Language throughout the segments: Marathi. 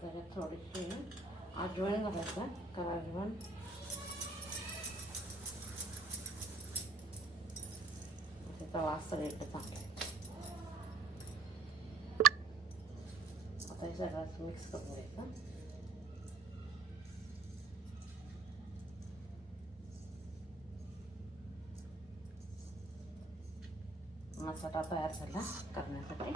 त्याच्यात थोडीशी अजवाईन घालायचं, कारण अजवाईन त्याचा वास सगळीकडे चांगला आहे. आता हे सगळं मिक्स करून घ्यायचं. मसाला तयार झाला करण्यासाठी.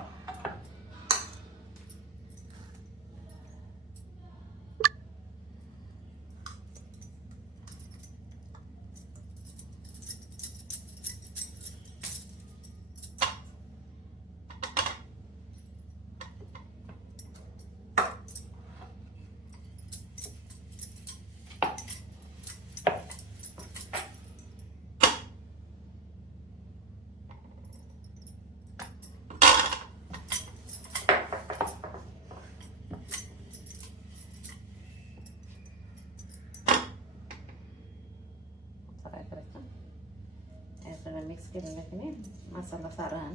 काय करायचं, हे सगळं मिक्स केलेलं की नाही मसाला सारण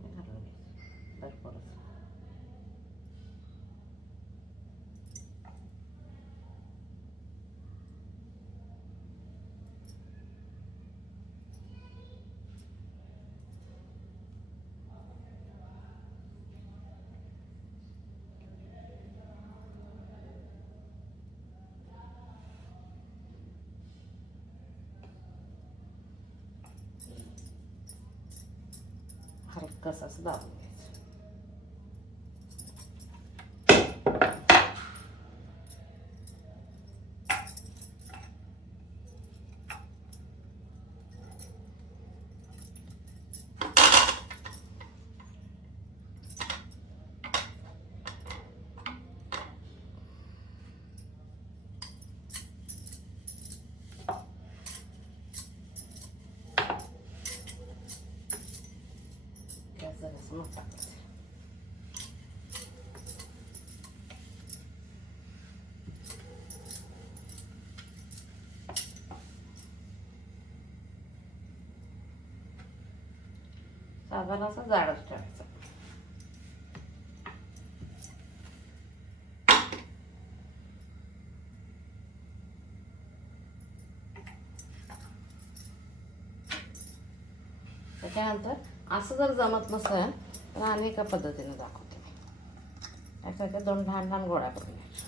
घालून घ्यायचं भरपूर. हलकंसं असं दाबून घ्यायचं. जरासं मोठा करायचं. साधारण असं जाडच ठेवायचं. त्याच्यानंतर असं जर जमत नसेल तर आणि एका पद्धतीने दाखवते मी. त्याच्यात 2 लहान लहान गोळ्या करून घ्यायच्या.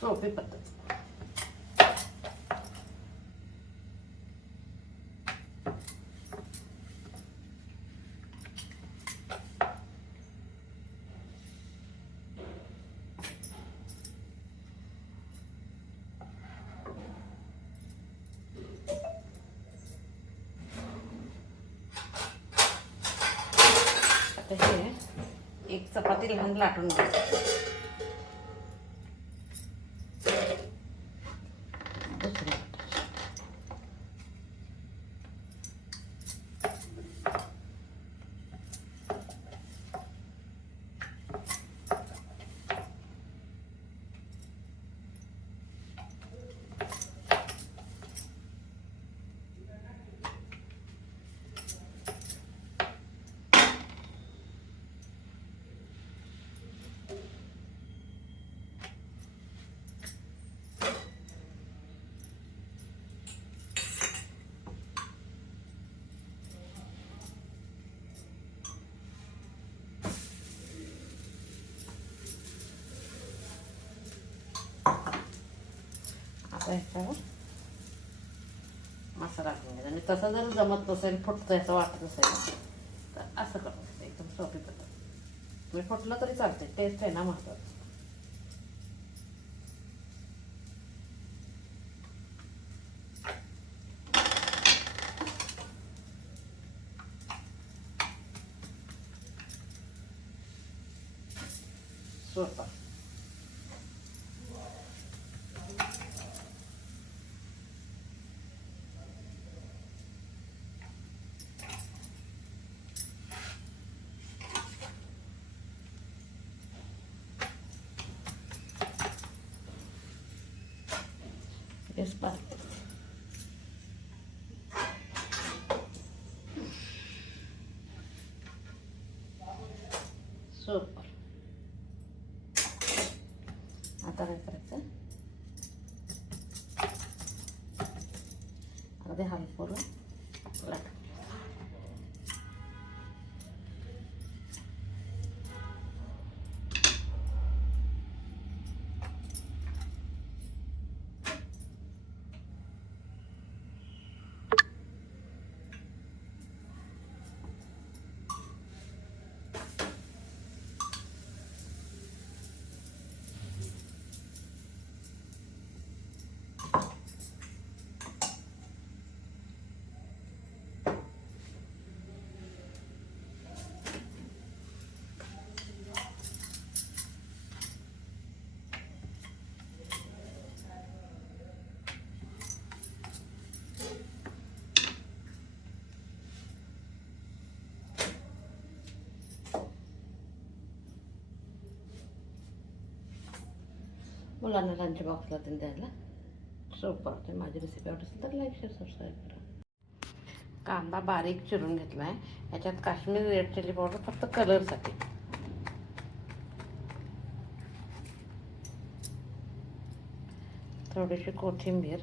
सोपी पद्धत. आता हे एक चपाती लहान लाटून घ्यायची. दुसरी आता ह्याच्यावर मसाला घालून घ्यायचा. आणि तसं जर जमत नसेल, फुटतं असं वाटत असेल तर असं करायचं. एकदम सोपी पद्धत. मी फुटलं तरी चालते, टेस्ट आहे ना महत्वाचं. सुपर. गॅस बारीक. सुपर. आता काय करायचं, अगदी हलकं लाट. मुलांना लंच बॉक्सला त्यांनी द्यायला सोपं होते. माझी रेसिपी आवडत असेल तर लाईक शेअर सबस्क्राईब करा. कांदा बारीक चिरून घेतला आहे. याच्यात काश्मीरी रेड चिली पावडर फक्त कलरसाठी. थोडीशी कोथिंबीर,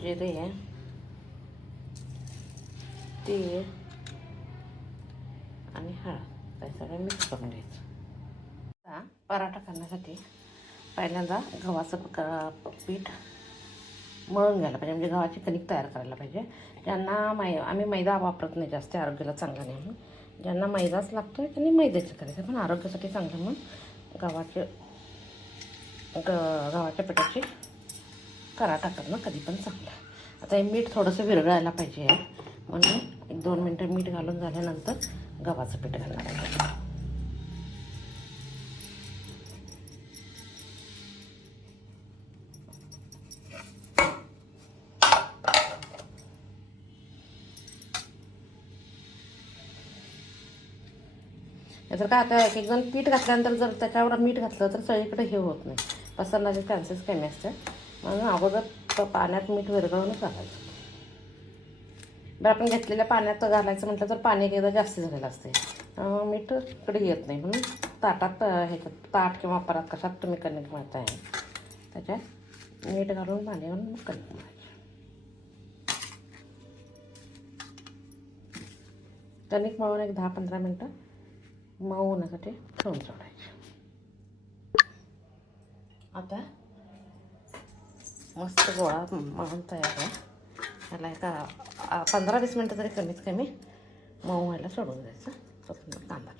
जिरे, तीळ आणि हळद हे सगळं मिक्स करून घ्यायचं. पराठा करण्यासाठी पहिल्यांदा गव्हाचं पीठ मळून घ्यायला पाहिजे, म्हणजे गव्हाची कणिक तयार करायला पाहिजे. ज्यांना आम्ही मैदा वापरत नाही जास्त, आरोग्याला चांगला नाही म्हणून. ज्यांना मैदाच लागतो त्यांनी मैद्याचं करायचं, पण आरोग्यासाठी चांगलं म्हणून गव्हाच्या पिठाची पराठा करणं कधी पण चांगलं. आता हे मीठ थोडंसं विरघळायला पाहिजे, म्हणून 1-2 मिनटं मीठ घालून झाल्यानंतर गव्हाचं पीठ घालणार आहे. जर का आता एक जण पीठ घातल्यानंतर जर त्याच्यावर मीठ घातलं तर सगळीकडे हे होत नाही, पसरण्याचे चान्सेस कमी असतात. म्हणून अगोदर पाण्यात मीठ विरघळूनच घालायचं. बरं, आपण घेतलेल्या पाण्यात घालायचं म्हटलं तर पाणी एकदा जास्त झालेलं असते, मीठ इकडे येत नाही. म्हणून ताटात, ह्याच्यात ताट किंवा परात कशात तुम्ही कणिक मळत आहे त्याच्यात मीठ घालून पाणी घालून मग कणिक मळायची. कणिक मळून एक 10-15 मिनटं मऊ होण्यासाठी ठेवून सोडायचे. आता मस्त गोळा मळून तयार आहे. त्याला एका 15-20 मिनटं तरी कमीत कमी मऊ व्हायला सोडून द्यायचं. कांदा